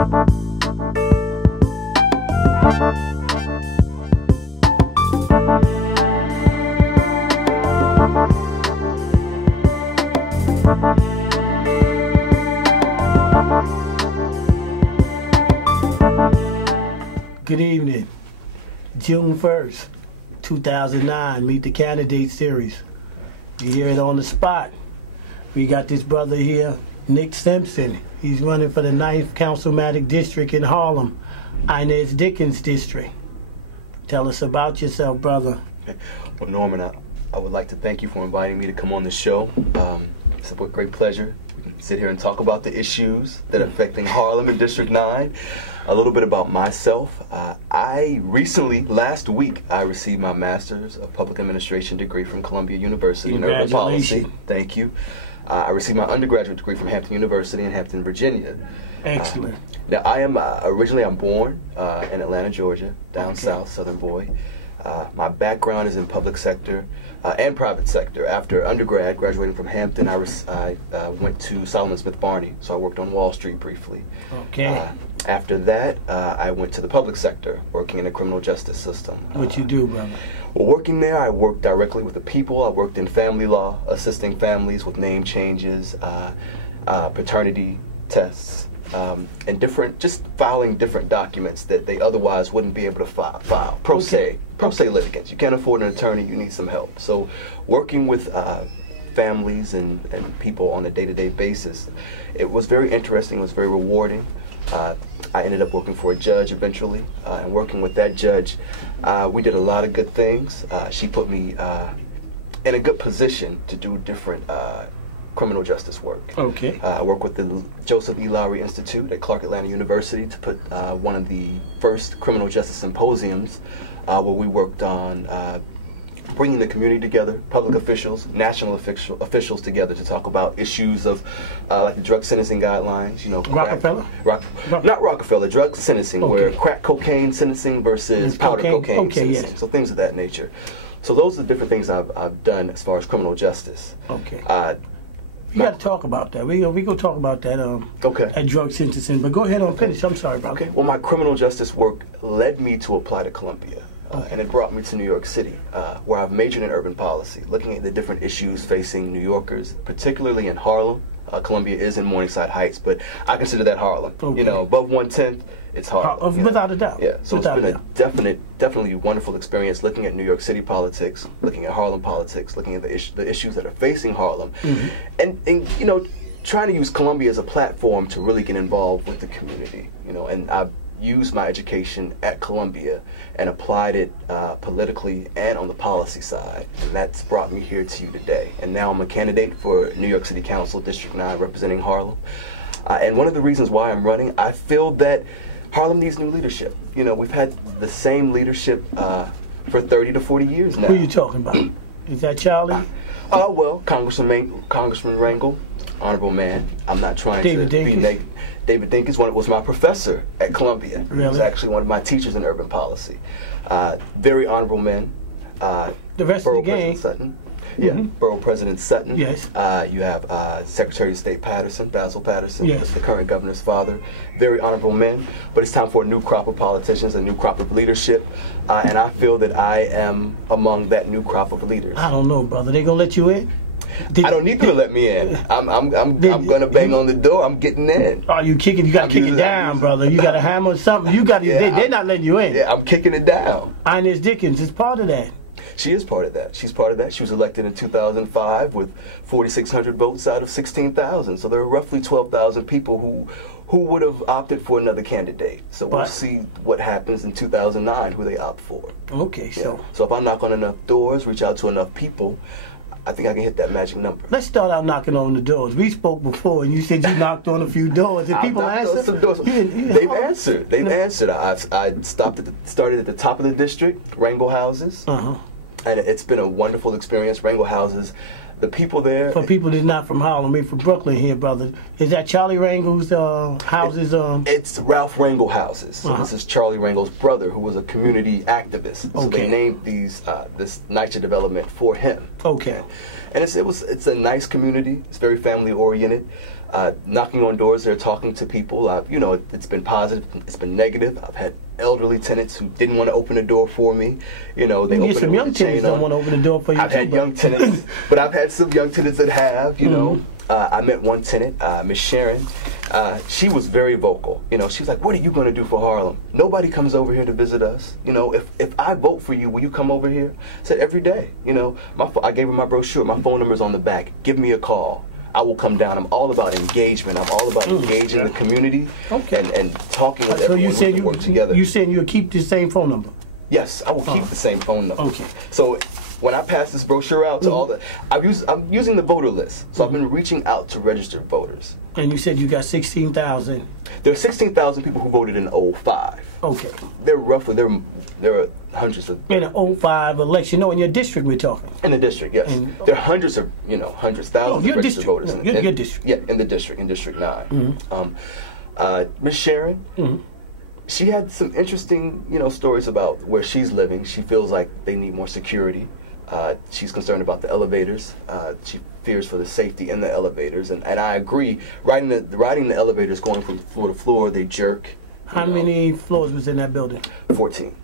Good evening. June 1st, 2009, Meet the Candidate Series. You hear it on the spot. We got this brother here, Nick Simpson. He's running for the 9th Councilmatic District in Harlem, Inez Dickens District. Tell us about yourself, brother. Well, Norman, I would like to thank you for inviting me to come on the show. It's a great pleasure. We can sit here and talk about the issues that are affecting Harlem and District 9. A little bit about myself. I recently, last week, I received my Master's of Public Administration degree from Columbia University in Urban Policy. Thank you. I received my undergraduate degree from Hampton University in Hampton, Virginia. Excellent. Now, I am originally I'm born in Atlanta, Georgia, down south, Southern boy. My background is in public sector and private sector. After undergrad, graduating from Hampton, I went to Solomon Smith Barney, so I worked on Wall Street briefly. Okay. After that, I went to the public sector, working in the criminal justice system. What you do, brother? Well, working there, I worked directly with the people. I worked in family law, assisting families with name changes, paternity tests, and just filing different documents that they otherwise wouldn't be able to file. Pro se litigants. You can't afford an attorney, you need some help. So working with families and people on a day-to-day basis, it was very interesting, it was very rewarding. I ended up working for a judge eventually, and working with that judge, we did a lot of good things. She put me in a good position to do different criminal justice work. Okay. I work with the Joseph E. Lowry Institute at Clark Atlanta University to put one of the first criminal justice symposiums where we worked on bringing the community together, public officials, national officials together to talk about issues of like the drug sentencing guidelines, you know. Rockefeller? Not Rockefeller, drug sentencing, where crack cocaine sentencing versus powder cocaine sentencing, yes. So things of that nature. So those are the different things I've done as far as criminal justice. Okay. We got to talk about that. We go talk about that. At drug sentencing. But go ahead and finish. I'm sorry, brother. Okay. Well, my criminal justice work led me to apply to Columbia. And it brought me to New York City, where I've majored in urban policy, looking at the different issues facing New Yorkers, particularly in Harlem. Columbia is in Morningside Heights, but I consider that Harlem. Okay. You know, above 110th, it's Harlem. Without a doubt. Yeah, so it's been a definitely wonderful experience looking at New York City politics, looking at Harlem politics, looking at the issues that are facing Harlem, and you know, trying to use Columbia as a platform to really get involved with the community. You know, and I've used my education at Columbia and applied it politically and on the policy side, and that's brought me here to you today. And now I'm a candidate for New York City Council District 9 representing Harlem. And one of the reasons why I'm running, I feel that Harlem needs new leadership. You know, we've had the same leadership for 30 to 40 years now. Who are you talking about? Is that Charlie? Well, Congressman Rangel, honorable man. I'm not trying to be negative. David Dinkins was my professor at Columbia. Really? He was actually one of my teachers in urban policy. Very honorable men. The rest of the gang. Sutton. Yeah, Borough President Sutton. Yes. You have Secretary of State Patterson, Basil Patterson, yes. the current governor's father. Very honorable men. But it's time for a new crop of politicians, a new crop of leadership. And I feel that I am among that new crop of leaders. I don't know, brother. They gonna let you in? I don't need you to let me in. I'm gonna bang on the door. I'm getting in. Oh, you kicking? You gotta kick it down, brother. You gotta hammer something. You got. They're not letting you in. Yeah, I'm kicking it down. Inez Dickens is part of that. She is part of that. She's part of that. She was elected in 2005 with 4,600 votes out of 16,000. So there are roughly 12,000 people who would have opted for another candidate. So we'll see what happens in 2009, who they opt for. Okay, yeah. So if I knock on enough doors, reach out to enough people, I think I can hit that magic number. Let's start out knocking on the doors. We spoke before, and you said you knocked on a few doors. Did people answer? Some doors. They've answered. They've answered. I started at the top of the district, Rangel houses, and it's been a wonderful experience. Rangel houses, the people there. For people that's not from Harlem, we're from Brooklyn here, brother. Is that Charlie Rangel's houses? It's Ralph Rangel houses. So this is Charlie Rangel's brother, who was a community activist. So they named these this NYCHA development for him. Okay. And it's a nice community. It's very family oriented. knocking on doors there, talking to people. It's been positive, it's been negative. I've had elderly tenants who didn't want to open the door for me. They open some young tenants don't want to open the door for you. I've had young tenants, but I've had some young tenants that have. I met one tenant, Miss Sharon. She was very vocal. She was like, "What are you going to do for Harlem? Nobody comes over here to visit us. If I vote for you, will you come over here?" I said, "Every day." I gave her my brochure. My phone number's on the back. Give me a call. I will come down. I'm all about engagement. I'm all about engaging the community and talking with everyone who can work together. You saying you'll keep the same phone number? Yes, I will keep the same phone number. Okay. So when I pass this brochure out to all I'm using the voter list. So I've been reaching out to registered voters. And you said you got 16,000. There are 16,000 people who voted in 05. Okay. There are hundreds of... In an 05 election. No, in your district we're talking. In the district, yes. There are hundreds, thousands of registered voters. Your district. Yeah, in District 9. Miss Sharon, she had some interesting, stories about where she's living. She feels like they need more security. She's concerned about the elevators. She fears for the safety in the elevators, and I agree. Riding the elevators, going from floor to floor, they jerk. How many floors was in that building? 14.